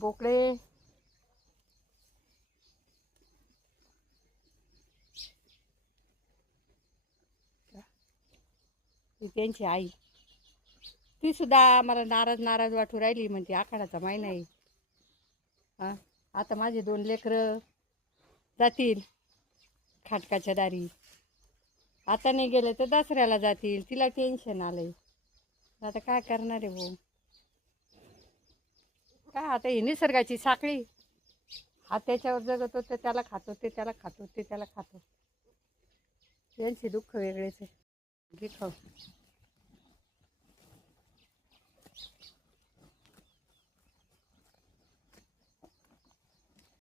बोकडे ही त्यांची आई, ती सुद्धा मला नाराज नाराज वाटू राहिली. म्हणते आखाडाचा महिना आहे. हां, आता माझे 2 लेकरं जातील खाटकाच्या दारी. आता नाही गेले तर दसऱ्याला जातील. तिला टेन्शन आलंय. आता काय करणार आहे भाऊ? काय आता ही निसर्गाची साखळी. हा त्याच्यावर जगतो तर त्याला खातो, ते त्याला खातो, ते त्याला खातो. त्यांचे दुःख वेगळेच आहे. घे खाऊ.